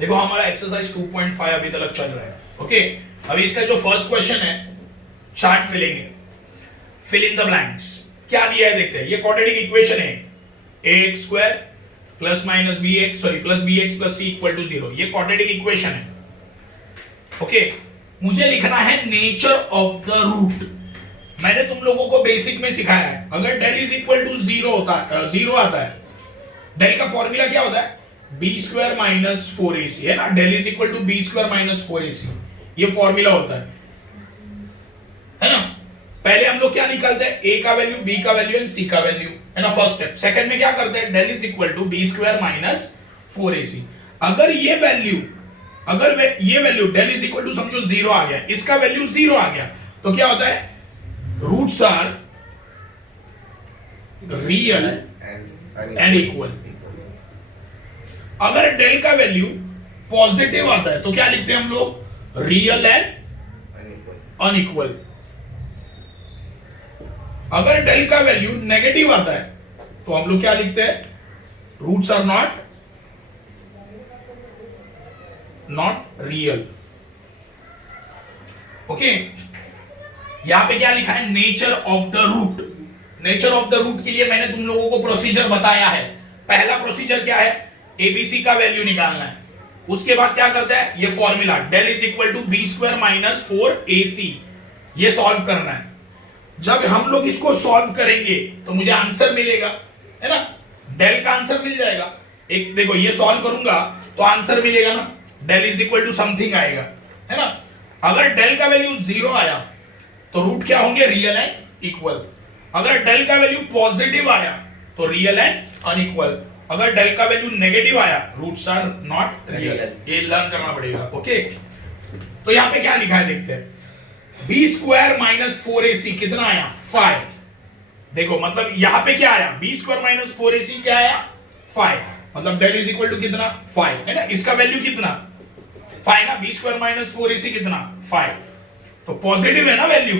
देखो हमारा एक्सरसाइज 2.5 अभी तक चल रहा है। ओके, अभी इसका जो फर्स्ट क्वेश्चन है चार्ट फिलिंग है, फिल इन द ब्लैंक्स। क्या दिया है देखते हैं। ये क्वाड्रेटिक इक्वेशन है, ax square plus minus bx sorry plus bx plus c equal to 0। ये क्वाड्रेटिक इक्वेशन है। ओके, मुझे लिखना है नेचर ऑफ द रूट। मैंने तुम लोगों को बेसिक में सिखाया है, अगर डेल इज इक्वल टू 0 होता है, 0 आता है, डेल का फॉर्मूला क्या होता है, बी स्क्वायर माइनस 4ac है ना। Del is equal to B square minus 4ac, ये फॉर्मूला होता है ना। पहले हम लोग क्या निकालते हैं, a का वैल्यू, b का वैल्यू एंड c का वैल्यू, है ना, फर्स्ट स्टेप। सेकंड में क्या करते हैं, del is equal to B square minus 4ac। अगर ये वैल्यू, अगर ये value del is equal to समझो 0 आ गया, इसका वैल्यू 0 आ गया, तो क्या होता है, roots are real and equal. अगर डेल का वैल्यू पॉजिटिव आता है तो क्या लिखते हैं हम लोग, रियल एंड अनइक्वल। अगर डेल का वैल्यू नेगेटिव आता है तो हम लोग क्या लिखते हैं, roots are not real. Okay, यहां पे क्या लिखा है, nature of the root. Nature of the root के लिए मैंने तुम लोगों को प्रोसीजर बताया है। पहला प्रोसीजर क्या है, एबीसी का वैल्यू निकालना है। उसके बाद क्या करता है, ये formula del is equal to B square minus 4ac, ये सॉल्व करना है। जब हम लोग इसको सॉल्व करेंगे तो मुझे आंसर मिलेगा, है ना, डेल का आंसर मिल जाएगा। एक देखो, ये सॉल्व करूंगा तो आंसर मिलेगा ना, del is equal to something आएगा, है ना। अगर डेल का वैल्यू 0 आया तो रूट क्या होंगे, रियल एंड इक्वल। अगर डेल का वैल्यू पॉजिटिव आया तो रियल एंड अनइक्वल। अगर डेल का वैल्यू नेगेटिव आया, रूट्स आर नॉट रियल। ये लर्न करना पड़ेगा। ओके, तो यहां पे क्या लिखा है देखते हैं, बी स्क्वायर माइनस 4ac कितना आया, 5। देखो मतलब यहां पे क्या आया, बी स्क्वायर माइनस 4ac क्या आया, 5। मतलब डेल इज इक्वल टू कितना, 5, है ना। इसका वैल्यू कितना, 5 ना, बी स्क्वायर माइनस 4ac कितना, 5। तो पॉजिटिव है ना वैल्यू,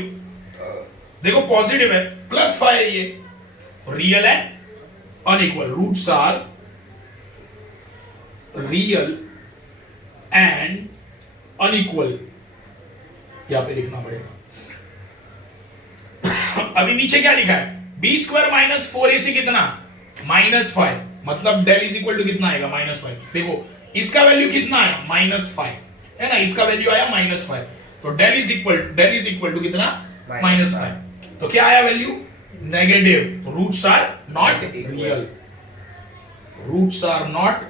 देखो पॉजिटिव है, प्लस 5 है ये। Real and unequal, roots are real and unequal, यहां पे लिखना पड़ेगा। अभी नीचे क्या लिखा है, बी स्क्वायर माइनस 4ac कितना, -5। मतलब डेल इज इक्वल टू कितना आएगा, -5। देखो इसका वैल्यू कितना आया, -5, है ना, इसका वैल्यू आया -5। तो डेल इज इक्वल टू कितना, -5। तो क्या आया value, negative. Roots are not real, roots are not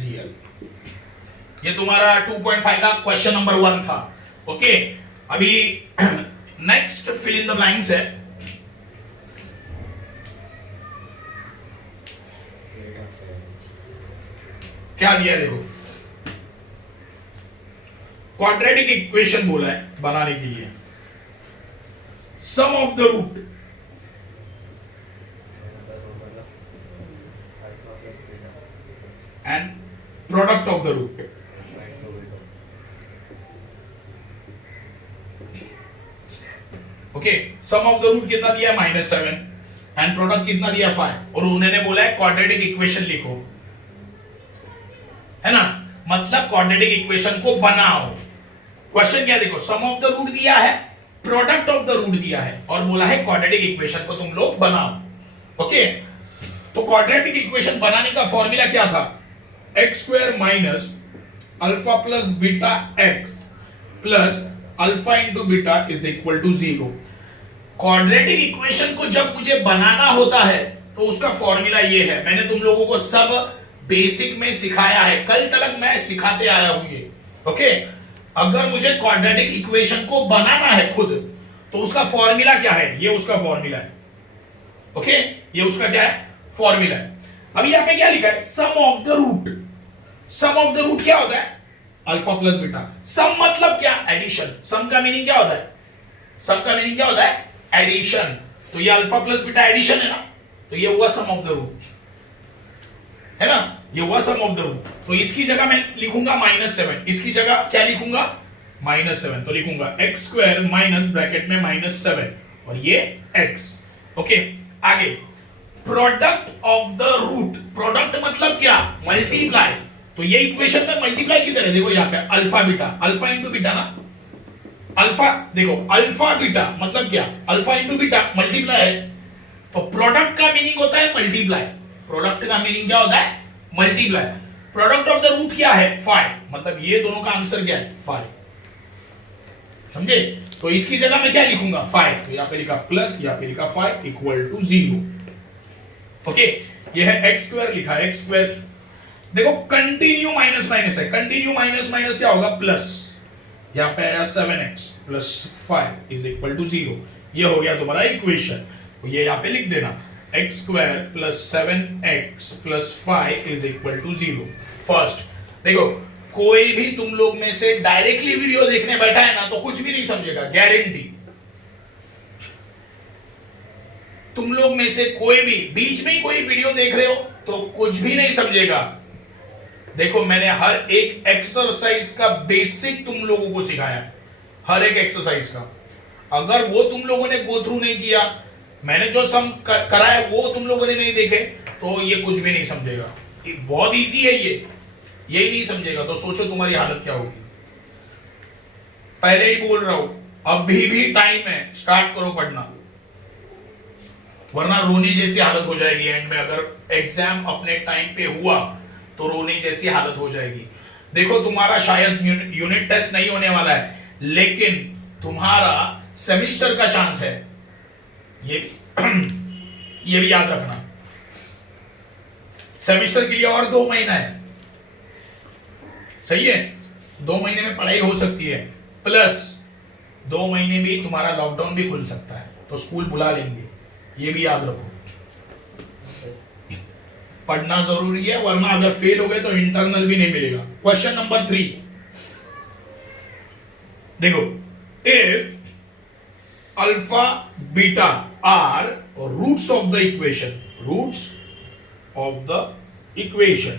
real. ये तुम्हारा 2.5 का क्वेश्चन नंबर 1 था। ओके, अभी next fill in the blanks है। क्या दिया है देखो, क्वाड्रेटिक इक्वेशन बोला है बनाने के लिए। Sum of the root and product of the root. Okay, sum of the root कितना दिया है, -7, एंड प्रोडक्ट कितना दिया, 5। और उन्होंने बोला है क्वाड्रेटिक इक्वेशन लिखो, है ना, मतलब क्वाड्रेटिक इक्वेशन को बनाओ। क्वेश्चन क्या देखो, सम ऑफ द रूट दिया है, प्रोडक्ट ऑफ द रूट दिया है, और बोला है क्वाड्रेटिक इक्वेशन को तुम लोग बनाओ। ओके, तो क्वाड्रेटिक इक्वेशन बनाने का फॉर्मूला क्या था, x square minus alpha plus beta x plus alpha into beta is equal to 0। Quadratic equation को जब मुझे बनाना होता है तो उसका फॉर्मूला ये है। मैंने तुम लोगों को सब बेसिक में सिखाया है, कल तक मैं सिखाते आया हूं ये। ओके, अगर मुझे क्वाड्रेटिक इक्वेशन को बनाना है खुद तो उसका फॉर्मूला क्या है, ये उसका फॉर्मूला है। ओके, ये उसका क्या है, फॉर्मूला है। अब यहां पे क्या लिखा है, sum of the root. Sum of the root क्या होता है, अल्फा प्लस बीटा। सम मतलब क्या, एडिशन। सम का मीनिंग क्या होता है, सम का मीनिंग क्या होता है, एडिशन। तो ये अल्फा प्लस बीटा एडिशन है ना, तो ये हुआ सम ऑफ द रूट, है ना, ये हुआ सम ऑफ द रूट। तो इसकी जगह मैं लिखूंगा -7, इसकी जगह क्या लिखूंगा, -7। तो लिखूंगा एक्स स्क्वायर माइनस ब्रैकेट में -7 और ये x। ओके, आगे product of the root, product मतलब क्या, मल्टीप्लाई। तो ये इक्वेशन में मल्टीप्लाई किधर है, देखो यहाँ पे alpha beta, alpha into beta ना, अल्फा देखो अल्फा बीटा मतलब क्या, अल्फा इंटू बीटा मल्टीप्लाई है। तो प्रोडक्ट का मीनिंग होता है मल्टीप्लाई, प्रोडक्ट का मीनिंग क्या होता है, multiply. Product of the root क्या है, 5, मतलब ये दोनों का आंसर क्या है, 5। समझे? तो इसकी जगह मैं क्या लिखूंगा, 5, तो यहां पे लिखा प्लस, यहां पे लिखा 5 इक्वल टू 0। ओके, ये है x स्क्वायर, लिखा है x स्क्वायर। देखो कंटिन्यू माइनस माइनस है, कंटिन्यू माइनस माइनस क्या होगा, प्लस। यहां पे आया 7x plus 5 is equal to 0। ये हो गया तुम्हारा इक्वेशन, तो ये यहां पे लिख देना, x square plus 7x plus 5 is equal to 0। First देखो, कोई भी तुम लोग में से डायरेक्टली वीडियो देखने बैठा है ना तो कुछ भी नहीं समझेगा, गारंटी। तुम लोग में से कोई भी बीच में ही कोई वीडियो देख रहे हो तो कुछ भी नहीं समझेगा। देखो मैंने हर एक एक्सरसाइज का बेसिक तुम लोगों को सिखाया है, हर एक एक्सरसाइज का। अगर वो तुम लोगों ने गो थ्रू नहीं किया, मैंने जो सम कराया वो तुम लोगों ने नहीं देखे, तो ये कुछ भी नहीं समझेगा। बहुत इजी है ये, यही नहीं समझेगा तो सोचो तुम्हारी हालत क्या होगी। पहले ही बोल रहा हूं, अभी भी टाइम है, स्टार्ट करो पढ़ना, वरना रोने जैसी हालत हो जाएगी एंड में। अगर एग्जाम अपने टाइम पे हुआ तो रोने जैसी हालत हो जाएगी। देखो तुम्हारा शायद यूनिट टेस्ट नहीं होने वाला है, लेकिन तुम्हारा सेमेस्टर का चांस है, ये भी याद रखना। सेमेस्टर के लिए और 2 महीना है, सही है, 2 महीने में पढ़ाई हो सकती है, प्लस 2 महीने भी तुम्हारा लॉकडाउन भी खुल सकता है, तो स्कूल बुला लेंगे, ये भी याद रखो। पढ़ना जरूरी है, वरना अगर फेल हो गए तो इंटरनल भी नहीं मिलेगा। क्वेश्चन नंबर 3 देखो, if alpha beta are roots of the equation, roots of the equation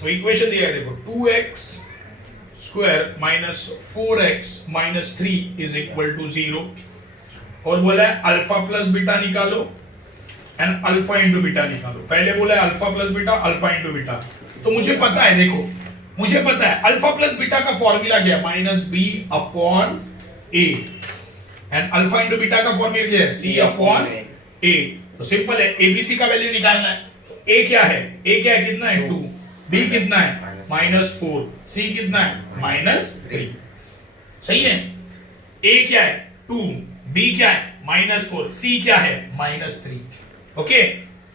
तो इक्वेशन दिया है देखो, 2x square minus 4x minus 3 is equal to 0, और बोला है अल्फा प्लस बीटा निकालो एंड अल्फा इंटू बीटा निकालो। पहले बोला है alpha plus beta, alpha into beta. तो मुझे पता है, देखो मुझे पता है अल्फा प्लस बीटा का फॉर्मूला क्या है, minus B upon A, and alpha into beta का फॉर्मूला क्या है, सी अपॉन ए। तो सिंपल है, एबीसी का वैल्यू निकालना है। तो ए क्या है, ए क्या है, कितना है 2, बी कितना है -4, सी कितना है -3। सही है, ए क्या है 2, बी क्या है -4, सी क्या है -3। ओके,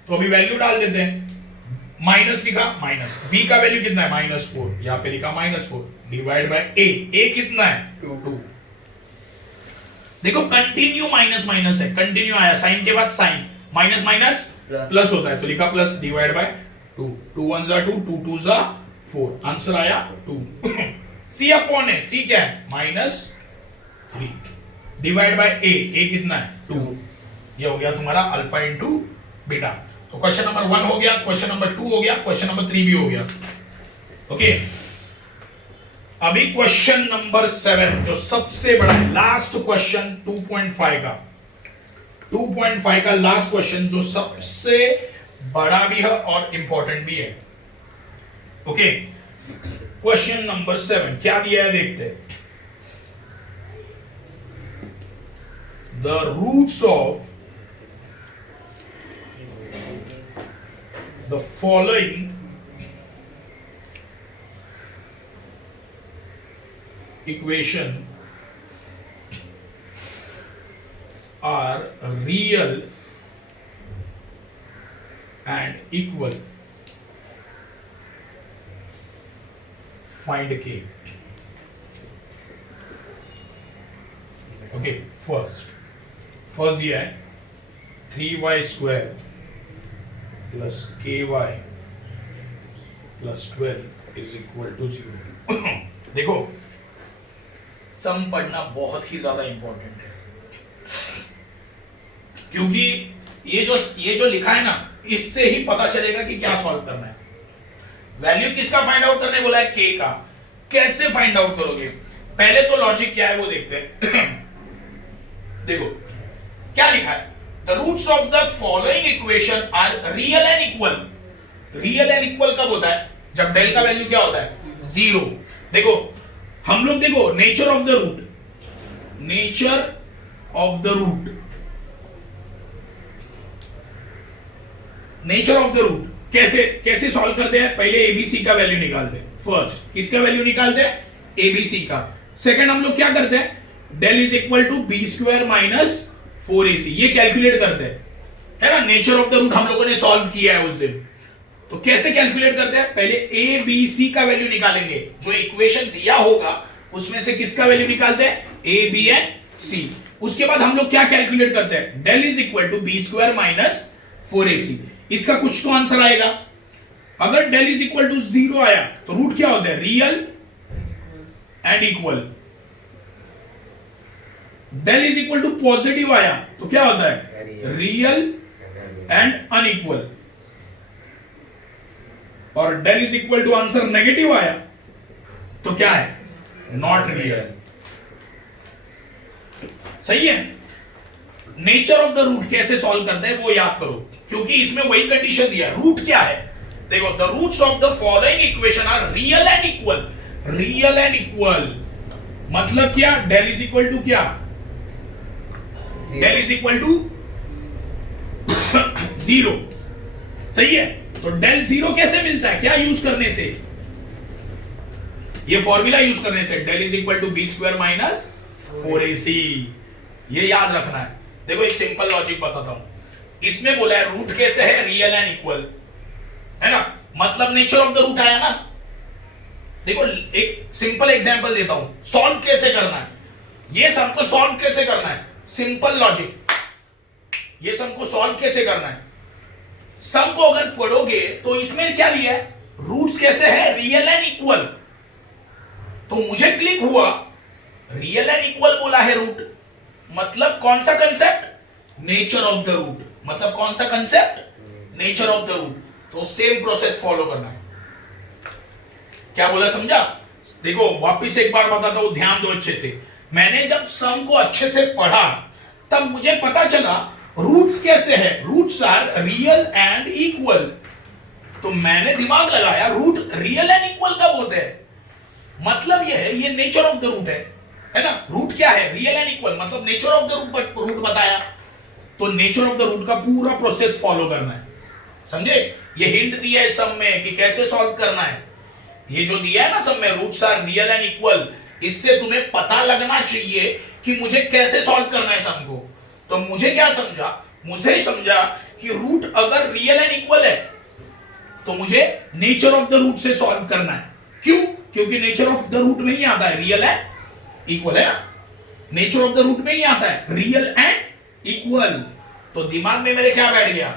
तो अभी वैल्यू डाल देते हैं। माइनस लिखा, माइनस, बी का वैल्यू कितना है -4, यहां पे लिखा -4 डिवाइड बाय ए कितना है 2। देखो कंटिन्यू माइनस माइनस है, कंटिन्यू आया, साइन के बाद साइन, माइनस माइनस प्लस होता है, तो लिखा प्लस डिवाइड बाय 2, 2 1 जा 2, 2 2 जा 4, आंसर आया 2। सी अपॉन है, सी क्या है -3 डिवाइड बाय ए कितना है 2। ये हो गया तुम्हारा अल्फा इंटू बीटा। तो क्वेश्चन नंबर 1 हो गया, क्वेश्चन नंबर 2 हो गया, क्वेश्चन नंबर 3 भी हो गया। ओके, अभी क्वेश्चन नंबर 7 जो सबसे बड़ा है, लास्ट क्वेश्चन 2.5 का, 2.5 का लास्ट क्वेश्चन जो सबसे बड़ा भी है और इंपॉर्टेंट भी है। ओके, क्वेश्चन नंबर 7 क्या दिया है देखते हैं। The roots of the following equation are real and equal. Find k. Okay, first ये है 3y square plus ky plus 12 is equal to 0। देखो सम पढ़ना बहुत ही ज्यादा इंपॉर्टेंट है, क्योंकि ये जो लिखा है ना, इससे ही पता चलेगा कि क्या सॉल्व करना है। वैल्यू किसका फाइंड आउट करने बोला है, k का। कैसे फाइंड आउट करोगे, पहले तो लॉजिक क्या है वो देखते हैं। देखो क्या लिखा है, the roots of the following equation are real and equal. Real and equal कब होता है? जब डेल का वैल्यू क्या होता है? 0। देखो हम लोग देखो nature of the root, nature of the root, nature of the root कैसे सॉल्व करते हैं? पहले एबीसी का वैल्यू निकालते हैं। फर्स्ट किसका वैल्यू निकालते हैं? एबीसी का। सेकंड हम लोग क्या करते हैं? Del is equal to B square minus 4ac, ये कैलकुलेट करते हैं, है ना। नेचर ऑफ द रूट हम लोगों ने सॉल्व किया है उस दिन। तो कैसे कैलकुलेट करते हैं? पहले ए बी सी का वैल्यू निकालेंगे, जो इक्वेशन दिया होगा उसमें से किसका वैल्यू निकालते हैं? A B and C. उसके बाद हम लोग क्या कैलकुलेट करते हैं? Del is equal to B square minus 4ac। इसका कुछ तो आंसर आएगा। अगर डेल इज इक्वल टू 0 आया तो रूट क्या होता है? Real and equal. Del is equal to positive आया तो क्या होता है? Real and unequal. और del is equal to answer negative आया तो क्या है? Not real. सही है। नेचर ऑफ द रूट कैसे सॉल्व करते हैं वो याद करो, क्योंकि इसमें वही कंडीशन दिया है। रूट क्या है? देखो the roots of the following equation are real and equal. Real and equal मतलब क्या? डेल इज इक्वल टू क्या? Del is equal to 0। सही है। तो डेल 0 कैसे मिलता है? क्या यूज करने से? ये फॉर्मूला यूज करने से। Del is equal to B square minus 4ac, ये याद रखना है। देखो एक सिंपल लॉजिक बताता हूं। इसमें बोला है रूट कैसे है? रियल एंड इक्वल, है ना। मतलब नेचर ऑफ द रूट आया ना। देखो एक सिंपल एग्जांपल देता हूं, सॉल्व कैसे करना है। ये सम को सॉल्व कैसे करना है? Simple logic. ये सम को सॉल्व कैसे करना है? सम को अगर पढ़ोगे तो इसमें क्या लिया है? रूट्स कैसे है? Real and equal. तो मुझे क्लिक हुआ, रियल एंड इक्वल बोला है रूट, मतलब कौन सा concept? Nature of the root. मतलब कौन सा concept? Nature of the root. तो सेम प्रोसेस फॉलो करना है। क्या बोला समझा? देखो वापिस एक बार बताता हूं, ध्यान दो अच्छे से। मैंने जब सम को अच्छे से पढ़ा तब मुझे पता चला रूट्स कैसे है। Roots are real and equal. तो मैंने दिमाग लगाया रूट रियल एंड इक्वल कब होते हैं? मतलब यह है, ये नेचर ऑफ द रूट है ना। रूट क्या है? Real and equal. मतलब नेचर ऑफ द रूट बताया, तो नेचर ऑफ द रूट का पूरा प्रोसेस फॉलो करना है। समझे? ये हिंट दिया है सब में कि कैसे सॉल्व करना है। ये जो दिया है ना सब में, roots are real and equal, इससे तुम्हें पता लगना चाहिए कि मुझे कैसे सॉल्व करना है सम को। तो मुझे क्या समझा? मुझे समझा कि रूट अगर रियल एंड इक्वल है तो मुझे नेचर ऑफ द रूट से सॉल्व करना है। क्यों? क्योंकि नेचर ऑफ द रूट में ही आता है रियल एंड इक्वल, है ना। नेचर ऑफ द रूट में ही आता है रियल एंड इक्वल। तो दिमाग में मेरे क्या बैठ गया?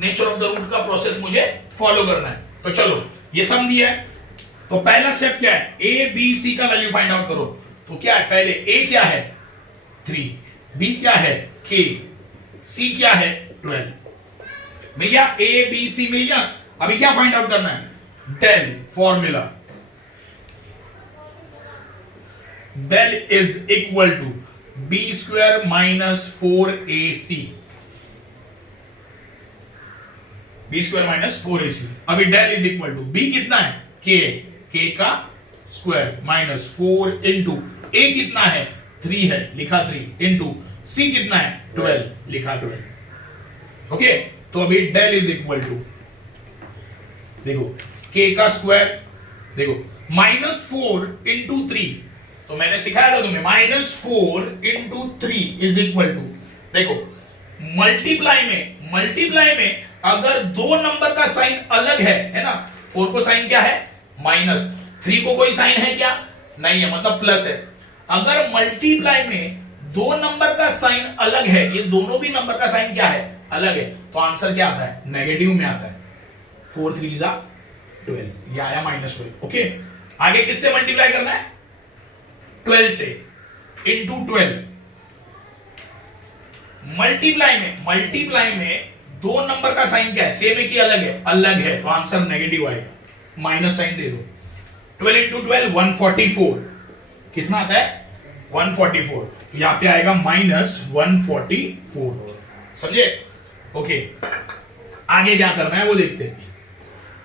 नेचर ऑफ द रूट का प्रोसेस मुझे फॉलो करना है। तो चलो ये सम दिया है, तो पहला स्टेप क्या है? ए बी सी का वैल्यू फाइंड आउट करो। तो क्या है? पहले ए क्या है? 3, बी क्या है? k, सी क्या है? 12। मिल गया? ए बी सी मिल गया। अभी क्या फाइंड आउट करना है? Del formula, del is equal to B square minus 4ac। B square minus 4ac। अभी del is equal to B कितना है? k का स्क्वायर माइनस 4 इंटू ए कितना है? 3 है, लिखा 3 इंटू सी कितना है? 12, लिखा 12। ओके, तो अभी डेल इज इक्वल टू, देखो k का स्क्वायर, देखो माइनस 4 इंटू 3, तो मैंने सिखाया था तुम्हें minus 4 into 3 is equal to, देखो मल्टीप्लाई में अगर दो नंबर का साइन अलग है ना। 4 को साइन क्या है? माइनस। 3 को कोई साइन है क्या? नहीं है, मतलब प्लस है। अगर मल्टीप्लाई में दो नंबर का साइन अलग है, ये दोनों भी नंबर का साइन क्या है? अलग है, तो आंसर क्या आता है? नेगेटिव में आता है। 4 3 जा 12, ये आया -12। ओके, आगे किससे मल्टीप्लाई करना है? 12 से, इंटू 12। मल्टीप्लाई में दो नंबर का साइन क्या है? सेम है कि अलग है? अलग है, तो आंसर नेगेटिव आएगा, माइनस साइन दे दो। 12 इंटू 12 144, कितना आता है? 144, यहां पे आएगा -144। समझे? ओके, आगे क्या करना है वो देखते हैं।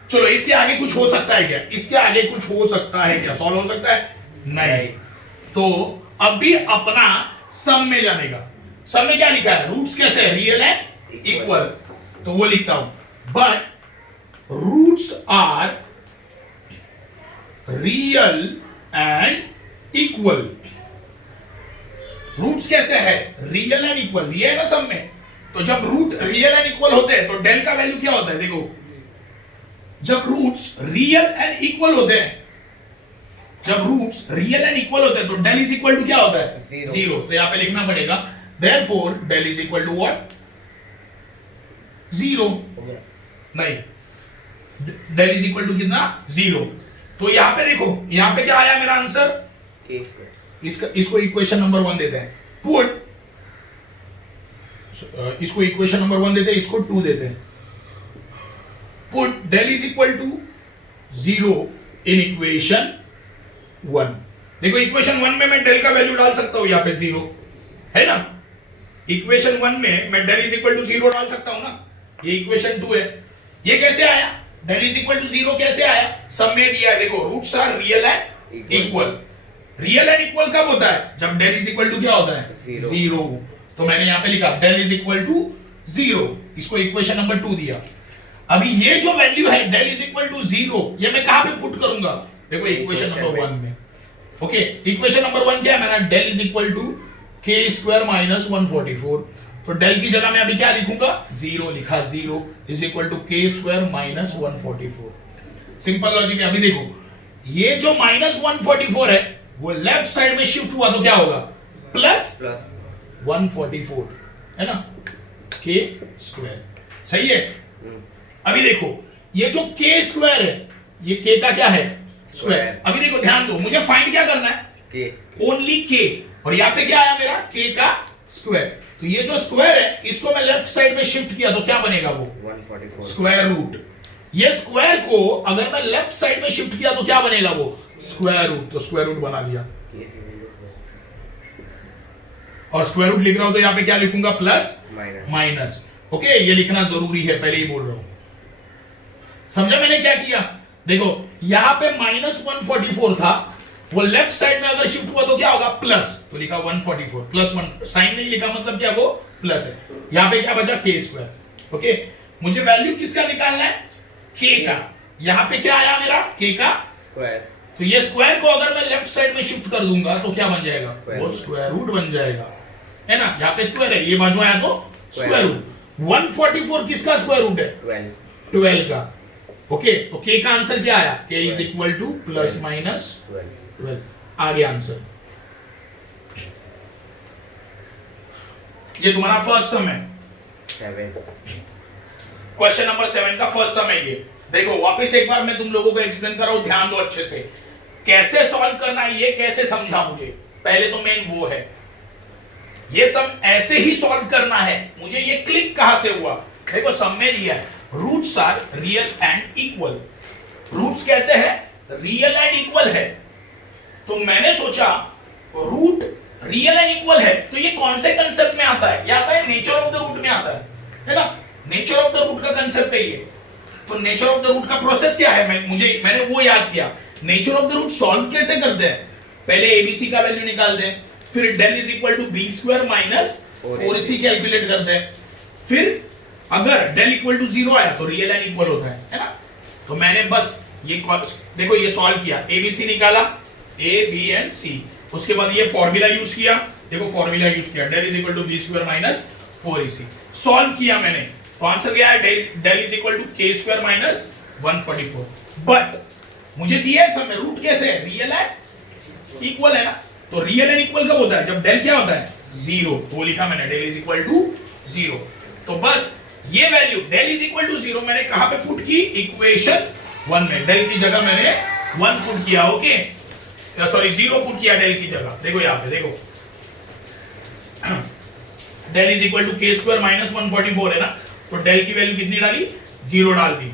चलो, इसके आगे कुछ हो सकता है क्या? इसके आगे कुछ हो सकता है क्या? सॉल्व हो सकता है? नहीं। तो अब भी अपना सम में जाने का। सम में क्या लिखा है? रूट्स कैसे है? Real and equal. तो वो लिखता हूं, but roots are real and equal. Roots कैसे है? रियल एंड इक्वल दिया है ना सम में। तो जब रूट रियल एंड इक्वल होते हैं तो डेल का वैल्यू क्या होता है? देखो, जब रूट्स रियल एंड इक्वल होते हैं, जब रूट्स रियल एंड इक्वल होते हैं तो डेल इज इक्वल टू क्या होता है? जीरो। तो यहां पे लिखना पड़ेगा therefore del is equal to what? Zero. नहीं, डेल इज इक्वल टू कितना? जीरो। तो यहां पे देखो, यहां पे क्या आया मेरा आंसर? इसको इक्वेशन नंबर 1 देते हैं। पुट, इसको इक्वेशन नंबर 1 देते हैं, इसको 2 देते हैं। Put del is equal to zero in equation 1। देखो, इक्वेशन 1 में मैं डेल का वैल्यू डाल सकता हूं, यहां पे जीरो है ना। इक्वेशन 1 में मैं del is equal to zero डाल सकता हूं ना। ये इक्वेशन 2 है। ये कैसे आया? Del is equal to zero कैसे आया? सब में दिया है। देखो, roots are real and equal. Real and equal कब होता है? जब डेल इज इक्वल टू क्या होता है? जीरो। तो मैंने यहां पे लिखा del is equal to zero. इसको इक्वेशन नंबर 2 दिया। अभी ये जो वैल्यू है del is equal to zero, ये मैं कहां पे पुट करूंगा? देखो, इक्वेशन नंबर 1 में। ओके, इक्वेशन नंबर 1 क्या है मेरा? Del is equal to K square minus 144। तो डेल की जगह मैं अभी क्या लिखूंगा? जीरो लिखा। Zero is equal to K square minus 144। Simple logic है। अभी देखो, ये जो माइनस 144 है वो लेफ्ट साइड में शिफ्ट हुआ तो क्या होगा? प्लस 144 है ना, के स्क्वायर। सही है। अभी देखो, ये जो के स्क्वायर है, ये के का क्या है? स्क्वायर। अभी देखो, ध्यान दो, मुझे फाइंड क्या करना है? के, ओनली के। और यहां पे क्या आया मेरा? के का स्क्वायर। तो ये जो स्क्वायर है, इसको मैं लेफ्ट साइड में शिफ्ट किया तो क्या बनेगा? वो 144 स्क्वायर रूट। ये स्क्वायर को अगर मैं लेफ्ट साइड में शिफ्ट किया तो क्या बनेगा? वो स्क्वायर रूट। तो स्क्वायर रूट बना दिया। और स्क्वायर रूट लिख रहा हूं तो यहां पे क्या लिखूंगा? Plus minus. ओके, ये लिखना जरूरी है, पहले ही बोल रहा हूं। समझा मैंने क्या किया? देखो, यहां पे माइनस 144 था, वो लेफ्ट साइड में अगर शिफ्ट हुआ तो क्या होगा? प्लस। तो लिखा 144 प्लस 1। साइन नहीं लिखा, मतलब क्या? वो प्लस है। यहां पे क्या बचा? के स्क्वायर। ओके, मुझे वैल्यू किसका निकालना है? के का। यहां पे क्या आया मेरा? के का स्क्वायर। तो ये स्क्वायर को अगर मैं लेफ्ट साइड में शिफ्ट कर दूंगा तो क्या बन जाएगा? वो स्क्वायर रूट बन जाएगा, है ना। यहां पे स्क्वायर है, ये बाजू आया तो स्क्वायर रूट। 144 किसका स्क्वायर रूट है? 12 का। ओके, तो के का आंसर क्या आया? के is equal two plus minus 12। आ गया आंसर। ये तुम्हारा फर्स्ट सम है, क्वेश्चन नंबर 7 का फर्स्ट सम है ये। देखो, वापस एक बार मैं तुम लोगों को एक्सप्लेन कर रहा हूं, ध्यान दो अच्छे से। कैसे सॉल्व करना है ये कैसे समझा मुझे? पहले तो मेन वो है, ये सम ऐसे ही सॉल्व करना है। मुझे ये क्लिक कहां से हुआ? देखो, सम में दिया है roots are real and equal. Roots कैसे है? रियल एंड इक्वल है। तो मैंने सोचा रूट रियल एंड इक्वल है तो ये कौन से कंसेप्ट में आता है? ये आता है नेचर ऑफ द रूट में आता है ना। नेचर ऑफ द रूट का कंसेप्ट है ये। तो नेचर ऑफ द रूट का प्रोसेस क्या है? मैंने वो याद किया। Nature of the root solve कैसे करते हैं? पहले एबीसी का वैल्यू निकालते हैं, फिर del is equal to B square minus 4ac calculate करते हैं। फिर अगर डेल इक्वल टू 0 आया तो रियल एंड इक्वल होता है ना। तो मैंने बस ये देखो, ये सॉल्व किया, एबीसी निकाला, ए बी एंड सी। उसके बाद ये फॉर्मूला यूज किया। देखो, फॉर्मूला यूज किया, del is equal to B square minus 4ac। Solve किया मैंने, तो आंसर क्या है? Del is equal to K square minus 144। But मुझे दिया है सब में रूट कैसे है? रियल एंड इक्वल है ना। तो रियल एंड इक्वल कब होता है? जब डेल क्या होता है? 0। वो लिखा मैंने, डेल इज इक्वल टू 0। तो बस ये value del is equal to 0 मैंने कहां पे पुट की? इक्वेशन 1 में। डेल की जगह मैंने 1 पुट किया। ओके, सॉरी 0 पुट किया डेल की जगह। देखो यहां पे, देखो del is equal to K square minus 144 है ना। तो डेल की वैल्यू कितनी डाली? 0 डाल दी।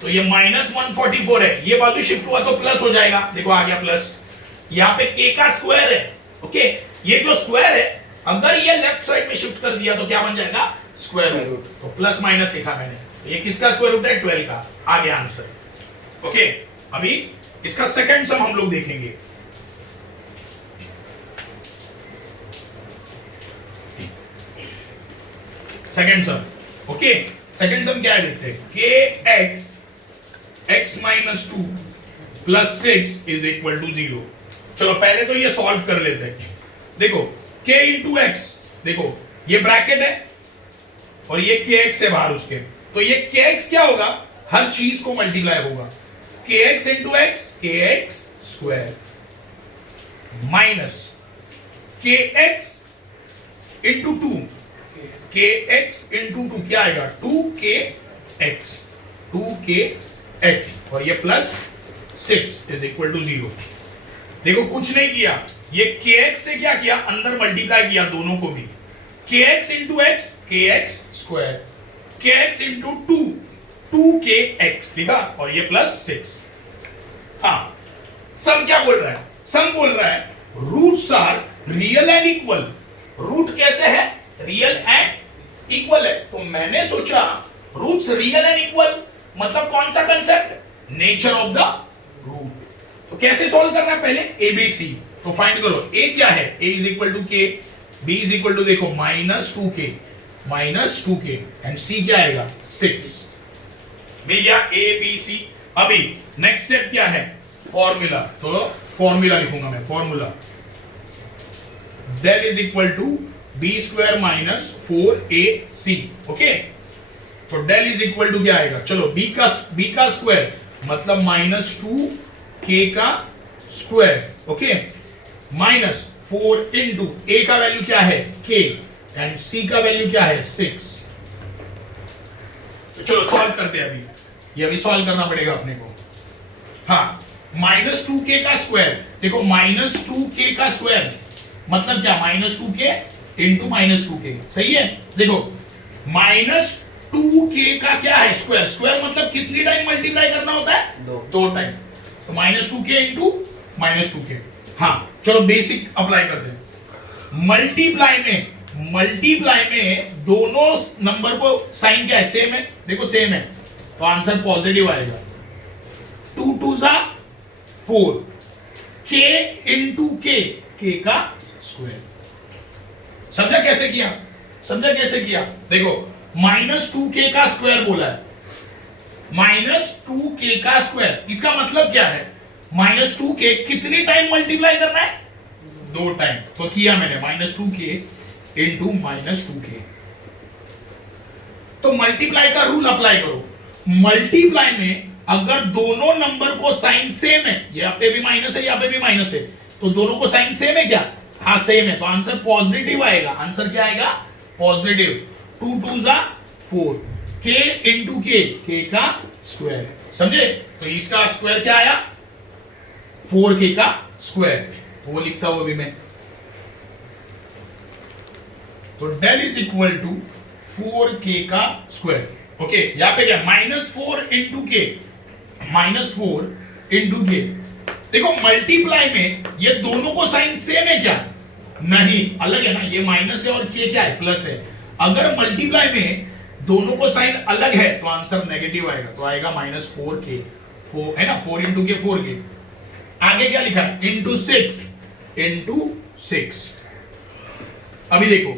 तो ये माइनस 144 है, ये बाजू शिफ्ट हुआ तो प्लस हो जाएगा। देखो आ गया प्लस। यहाँ पे के का स्क्वायर है। ओके, ये जो स्क्वायर है अगर ये लेफ्ट साइड में शिफ्ट कर दिया तो क्या बन जाएगा? स्क्वायर रूट, तो प्लस माइनस लिखा मैंने। ये किसका स्क्वायर रूट है? 12 का। आ गया आंसर। ओके, अभी इसका सेकंड सम हम लोग देखेंगे। Second sum, okay, second sum क्या है देखते हैं। K x minus 2 plus 6 is equal to 0। चलो पहले तो ये सॉल्व कर लेते हैं। देखो k इंटू एक्स, देखो ये ब्रैकेट है और ये के एक्स है बाहर उसके, तो ये के एक्स क्या होगा? हर चीज को मल्टीप्लाई होगा। के एक्स इंटू एक्स, के एक्स स्क्वायर, माइनस के एक्स इंटू 2, के एक्स इंटू 2 क्या आएगा? 2k एक्स, 2k एक्स, और ये प्लस 6 इज इक्वल टू 0। देखो कुछ नहीं किया, ये kx से क्या किया? अंदर मल्टीप्लाई किया दोनों को भी। kx इंटू एक्स, के x square, kx into 2, 2kx लिखा, और ये प्लस 6। हाँ, सम क्या बोल रहा है? सम बोल रहा है roots are real and equal. Root कैसे है? रियल एंड इक्वल है। तो मैंने सोचा रूट्स रियल एंड इक्वल मतलब कौन सा concept? Nature of the root. तो कैसे सॉल्व करना है? पहले एबीसी तो फाइंड करो। ए क्या है? ए इज इक्वल टू के, बी इज इक्वल टू देखो माइनस 2k एंड सी क्या आएगा? 6। मिल गया ए बी सी। अभी नेक्स्ट स्टेप क्या है? फॉर्मूला। तो फॉर्मूला लिखूंगा मैं, formula del is equal to B square minus 4ac। Okay, तो del इज इक्वल टू क्या आएगा? चलो b का स्क्वायर मतलब माइनस 2k का square, okay, minus 4 into a का वैल्यू क्या है? k, एंड c का वैल्यू क्या है? 6। तो चलो सॉल्व करते हैं। अभी ये अभी सॉल्व करना पड़ेगा अपने को। हाँ, माइनस 2k का स्क्वायर, देखो माइनस 2k का स्क्वायर मतलब क्या? Minus 2k into minus 2k, सही है। देखो माइनस 2k का क्या है? स्क्वायर। स्क्वायर मतलब कितनी टाइम मल्टीप्लाई करना होता है? दो टाइम। तो minus 2k into minus 2k। हाँ, चलो बेसिक अप्लाई करते हैं। मल्टीप्लाई में दोनों नंबर को साइन क्या है? सेम है। देखो सेम है, तो आंसर पॉजिटिव आएगा। 2 2 सा 4, k इंटू k का स्क्वायर। समझा कैसे किया? समझा कैसे किया? देखो माइनस 2k का स्क्वायर बोला है, माइनस 2k का स्क्वायर, इसका मतलब क्या है? माइनस 2k कितनी टाइम मल्टीप्लाई करना है? 2 टाइम। तो किया मैंने minus 2k into minus 2k। तो मल्टीप्लाई का रूल अप्लाई करो। मल्टीप्लाई में अगर दोनों नंबर को साइन सेम है, यहाँ पे भी माइनस है, यहाँ पे भी माइनस है, तो दोनों को साइन सेम है क्या? हाँ सेम है, तो आंसर पॉजिटिव आएगा। आंसर क्या आएगा? पॉजिटिव। 2 2 सा 4, k इंटू k का स्क्वायर। समझे? तो इसका स्क्वायर क्या आया? 4k का स्क्वायर। तो वो लिखता हूं अभी मैं। तो del is equal to 4k का स्क्वायर। ओके, यहां पे क्या? Minus 4 into k, minus 4 into k। देखो मल्टीप्लाई में ये दोनों को साइन सेम है क्या? नहीं, अलग है ना। ये माइनस है और k क्या है? प्लस है। अगर मल्टीप्लाई में दोनों को साइन अलग है तो आंसर नेगेटिव आएगा, तो आएगा माइनस 4k। 4 है ना, 4 इंटू k 4k। आगे क्या लिखा है? इंटू 6। अभी देखो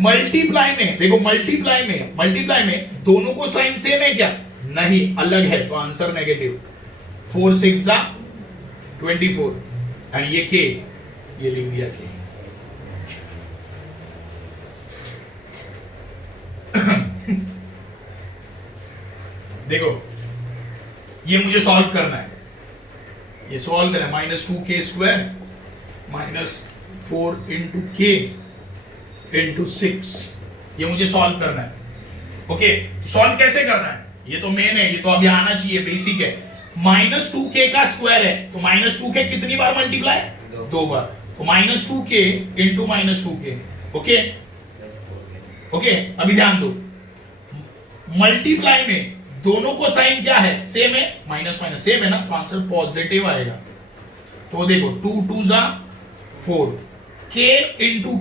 मल्टीप्लाई में, देखो मल्टीप्लाई में दोनों को साइन सेम है क्या? नहीं, अलग है, तो आंसर नेगेटिव। 4 6 जा 24 एंड ये k, ये लिख दिया k। देखो ये मुझे सॉल्व करना है, ये सॉल्व करना है। Minus 2k square minus 4 into k into 6, ये मुझे सॉल्व करना है। ओके, सॉल्व कैसे करना है? ये तो मेन है, ये तो अभी आना चाहिए, बेसिक है। माइनस 2k का स्क्वायर है, तो माइनस 2k कितनी बार मल्टीप्लाई? 2 बार। तो minus 2k into minus 2k। Okay okay, अभी ध्यान दो, मल्टीप्लाई में दोनों को साइन क्या है? सेम है, माइनस माइनस सेम है ना, तो आंसर पॉजिटिव आएगा। तो देखो 2 2 जा 4, k इंटू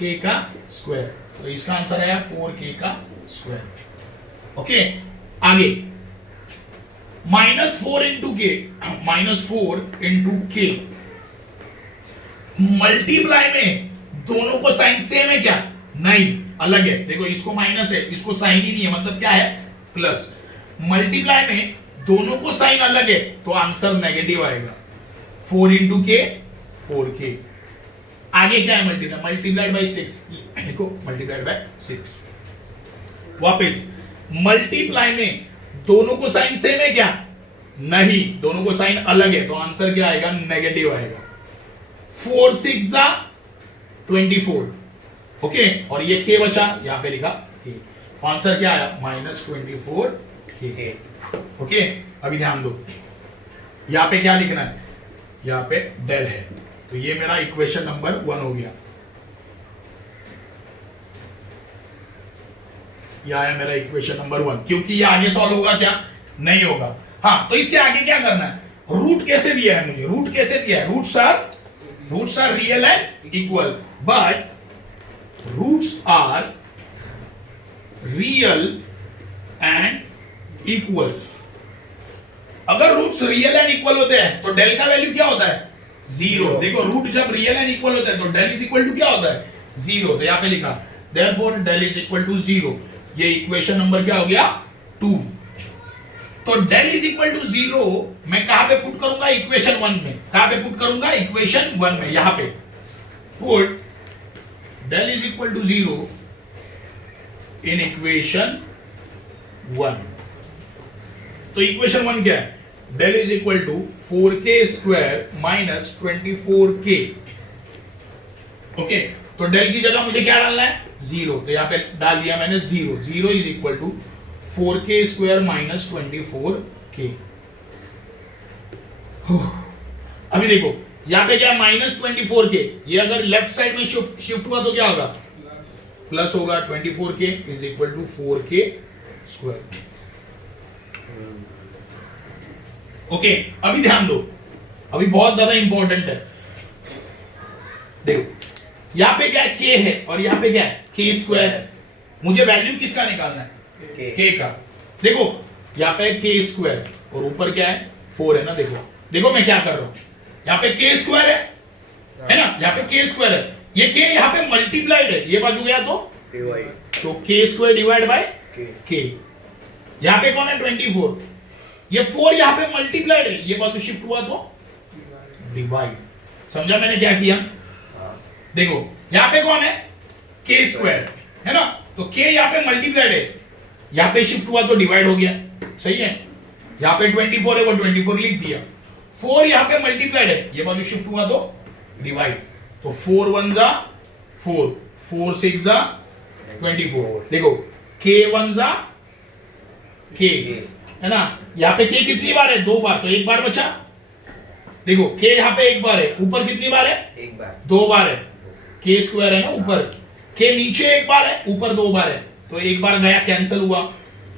k का स्क्वायर। तो इसका आंसर है 4k का स्क्वायर। ओके, आगे -4 इंटू के, -4 इंटू के मल्टीप्लाई में दोनों को साइन सेम है क्या? नहीं, अलग है। देखो इसको माइनस है, इसको साइन ही नहीं है, मतलब क्या है? प्लस। मल्टीप्लाई में दोनों को साइन अलग है तो आंसर नेगेटिव आएगा। 4 इंटू के 4k। आगे क्या है? Multiplied by 6। देखो मल्टीप्लाइड बाई 6। वापस मल्टीप्लाई में दोनों को साइन सेम है क्या? नहीं, दोनों को साइन अलग है तो आंसर क्या आएगा? नेगेटिव आएगा। 4 6 जा 24। ओके, और ये k बचा, यहां पे लिखा k, तो आंसर क्या आया? -24k। ओके, अभी ध्यान दो, यहां पे क्या लिखना है? यहां पे डेल है, तो ये मेरा इक्वेशन नंबर 1 हो गया। यह है मेरा इक्वेशन नंबर 1, क्योंकि ये आगे सॉल्व होगा क्या? नहीं होगा। हाँ, तो इसके आगे क्या करना है? रूट कैसे दिया है मुझे? रूट कैसे दिया है? Roots are real and equal, but roots are real and equal. अगर रूट्स रियल एंड इक्वल होते हैं तो डेल का वैल्यू क्या होता है? 0। देखो रूट जब रियल एंड इक्वल होता है तो डेल इज इक्वल टू क्या होता है? 0। तो यहां पे लिखा therefore del is equal to 0। ये इक्वेशन नंबर क्या हो गया? 2। तो डेल इज इक्वल टू 0 मैं कहां पे पुट करूंगा? इक्वेशन 1 में। कहां पे पुट करूंगा? इक्वेशन 1 में। यहां पे put del is equal to 0 in equation 1। तो इक्वेशन 1 क्या है? Del is equal to 4k square minus 24k। Okay, तो डेल की जगह मुझे क्या डालना है? 0। तो यहां पे डाल दिया मैंने 0। 0 is equal to 4k square minus 24k। अभी देखो यहां पे क्या है? -24k। ये अगर लेफ्ट साइड में शिफ्ट हुआ तो क्या होगा? प्लस होगा। 24k is equal to 4k square. Okay, अभी ध्यान दो, अभी बहुत ज्यादा इंपॉर्टेंट है। देखो यहां पे क्या है? k है, और यहां पे क्या है? k square. मुझे वैल्यू किसका निकालना है? k का। देखो यहां पे k स्क्वायर और ऊपर क्या है? 4 है ना। देखो मैं क्या कर रहा हूं, यहां पे k स्क्वायर है ना, यहां पे k स्क्वायर है। ये k यहां पे मल्टीप्लाइड है, ये बाजू गया तो k square divide by k। यहां पे कौन है? 24। ये 4 यहां पे मल्टीप्लाइड है, ये बाजू शिफ्ट हुआ तो डिवाइड। समझा मैंने क्या किया? देखो यहां पे कौन है? k स्क्वायर है ना, तो k यहां पे मल्टीप्लाइड है, यहां पे शिफ्ट हुआ तो डिवाइड हो गया। सही है, यहां पे 24 है, वो 24 लिख दिया। 4 यहां पे मल्टीप्लाइड है, ये बाजू शिफ्ट हुआ तो डिवाइड। तो 4 1 जा 4, 4 6 जा 24। देखो k 1 जा k है ना। यहां पे k कितनी बार है? 2 बार, तो 1 बार बचा। देखो k यहां पे 1 बार है, ऊपर कितनी बार है? 1 बार। 2 बार है। k स्क्वायर है ना ऊपर, k नीचे 1 बार है, ऊपर 2 बार है, तो 1 बार गया, कैंसिल हुआ।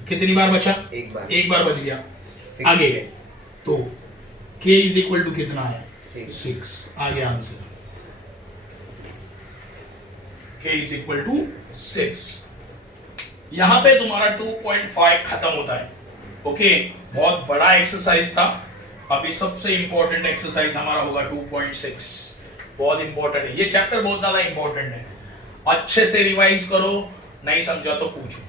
कितनी बार बचा? 1 बार। 1 बार बच गया। आगे तो k इज इक्वल टू कितना है? 6। आगे answer k is equal to 6। यहां पे तुम्हारा 2.5 खत्म होता है। ओके, बहुत बड़ा एक्सरसाइज था। अभी सबसे इंपॉर्टेंट एक्सरसाइज हमारा होगा 2.6। बहुत इंपॉर्टेंट है ये चैप्टर, बहुत ज्यादा इंपॉर्टेंट है। अच्छे से रिवाइज करो, नहीं समझा तो पूछो।